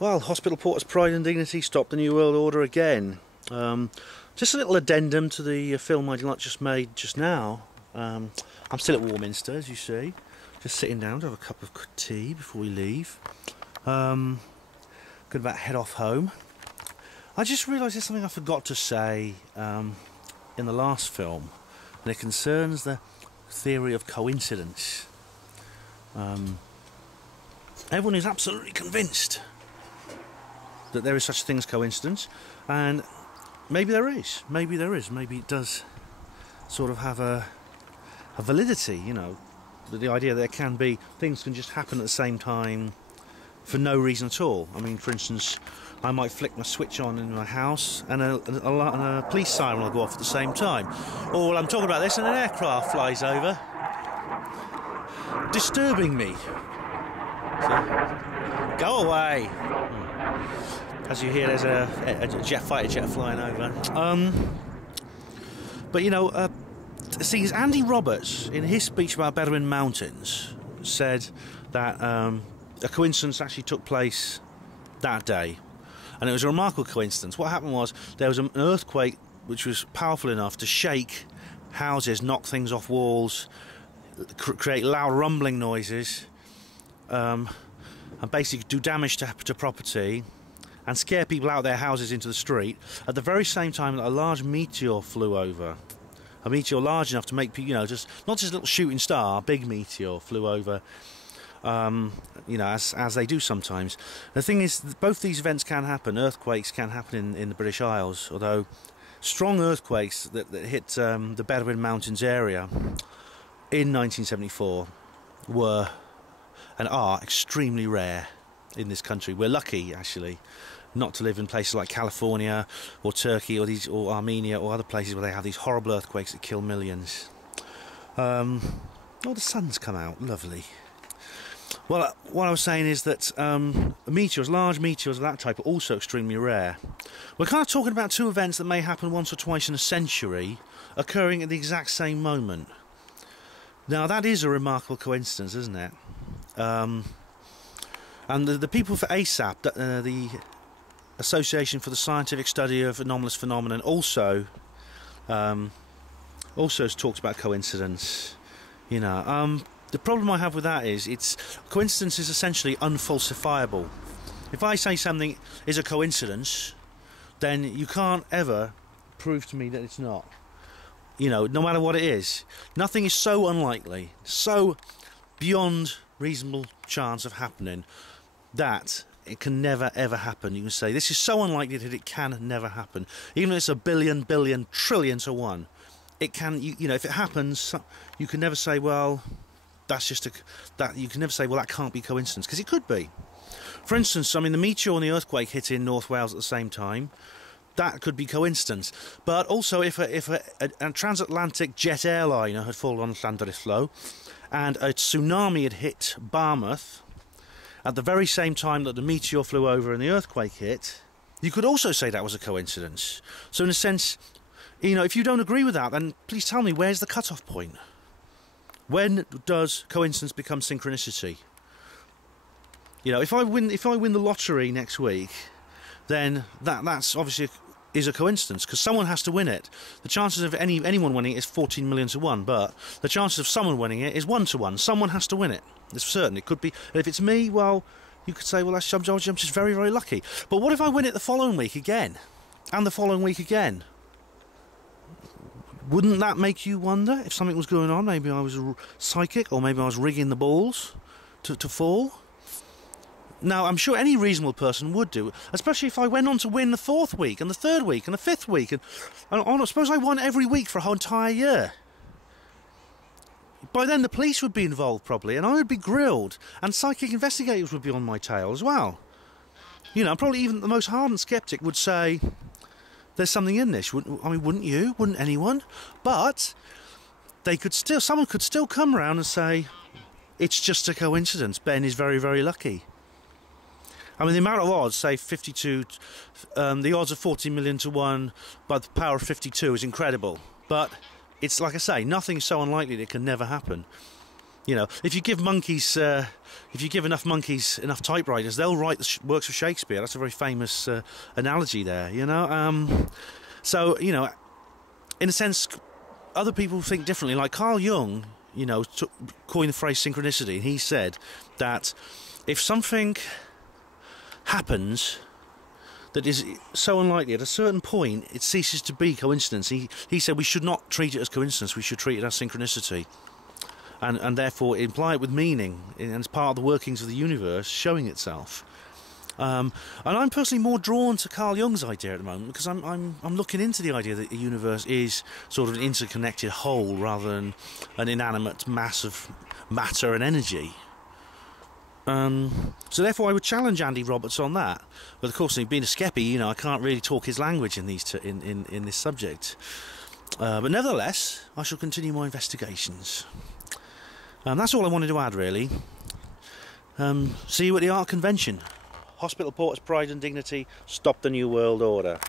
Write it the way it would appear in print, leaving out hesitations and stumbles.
Well, Hospital Porter's Pride and Dignity stopped the New World Order again. Just a little addendum to the film I just made just now. I'm still at Warminster, as you see, just sitting down to have a cup of tea before we leave. Going to head off home. I just realised there's something I forgot to say in the last film, and it concerns the theory of coincidence. Everyone is absolutely convinced that there is such a thing as coincidence, and maybe there is, maybe it does sort of have a validity, you know, the idea that there can be, things can just happen at the same time for no reason at all. I mean, for instance, I might flick my switch on in my house and a police siren will go off at the same time. Or while I'm talking about this and an aircraft flies over, disturbing me. So, go away. As you hear, there's a fighter jet flying over. But you know, see, Andy Roberts, in his speech about Bedouin Mountains, said that a coincidence actually took place that day. And it was a remarkable coincidence. What happened was, there was an earthquake which was powerful enough to shake houses, knock things off walls, create loud rumbling noises, and basically do damage to property, and scare people out of their houses into the street, at the very same time that a large meteor flew over. A meteor large enough to make people, you know, just not just a little shooting star, a big meteor flew over, you know, as they do sometimes. The thing is, both these events can happen. Earthquakes can happen in the British Isles, although strong earthquakes that hit the Bedouin Mountains area in 1974 were and are extremely rare in this country. We're lucky, actually, not to live in places like California or Turkey or Armenia or other places where they have these horrible earthquakes that kill millions. Oh, the sun's come out, lovely. Well, what I was saying is that meteors, large meteors of that type, are also extremely rare. We're kind of talking about two events that may happen once or twice in a century, occurring at the exact same moment. Now, that is a remarkable coincidence, isn't it? And the people for ASAP, the Association for the Scientific Study of Anomalous Phenomena, also has talked about coincidence. You know, the problem I have with that is, coincidence is essentially unfalsifiable. If I say something is a coincidence, then you can't ever prove to me that it's not. You know, no matter what it is, nothing is so unlikely, so beyond reasonable chance of happening, that it can never ever happen. You can say this is so unlikely that it can never happen, even if it's a billion trillion to one. It can, you know, if it happens, you can never say, well, that's just you can never say, well, that can't be coincidence, because it could be. For instance, I mean, the meteor and the earthquake hit in North Wales at the same time. That could be coincidence. But also, if a transatlantic jet airliner had fallen on Llanfairpwll and a tsunami had hit Barmouth at the very same time that the meteor flew over and the earthquake hit, you could also say that was a coincidence. So in a sense, you know, if you don't agree with that, then please tell me, where's the cut-off point? When does coincidence become synchronicity? You know, if I win the lottery next week, then that's obviously is a coincidence, because someone has to win it. The chances of anyone winning it is 14 million to 1, but the chances of someone winning it is 1 to 1. Someone has to win it. It's certain. It could be. And if it's me, well, you could say, well, I'm just very, very lucky. But what if I win it the following week again, and the following week again? Wouldn't that make you wonder if something was going on? Maybe I was psychic, or maybe I was rigging the balls to fall. Now, I'm sure any reasonable person would do, especially if I went on to win the 4th week, and the 3rd week, and the 5th week, and suppose I won every week for a whole entire year. By then the police would be involved probably, and I would be grilled, and psychic investigators would be on my tail as well. You know, probably even the most hardened skeptic would say, there's something in this. Wouldn't you? Wouldn't anyone? But someone could still come around and say, it's just a coincidence. Ben is very, very lucky. I mean, the amount of odds, say 52, the odds of 14 million to 1 by the power of 52 is incredible. But it's like I say, nothing is so unlikely that it can never happen. You know, if you give enough monkeys enough typewriters, they'll write the works of Shakespeare. That's a very famous analogy there, you know. So, you know, in a sense, other people think differently. Like Carl Jung, you know, coined the phrase synchronicity, and he said that if something happens that is so unlikely, at a certain point it ceases to be coincidence. He said we should not treat it as coincidence, we should treat it as synchronicity, and therefore imply it with meaning, and it's part of the workings of the universe showing itself. And I'm personally more drawn to Carl Jung's idea at the moment, because I'm looking into the idea that the universe is sort of an interconnected whole rather than an inanimate mass of matter and energy. So therefore I would challenge Andy Roberts on that. But of course, being a skeppy, you know, I can't really talk his language in in this subject. But nevertheless, I shall continue my investigations. That's all I wanted to add, really. See you at the Art Convention. Hospital Porters Pride and Dignity, stop the New World Order.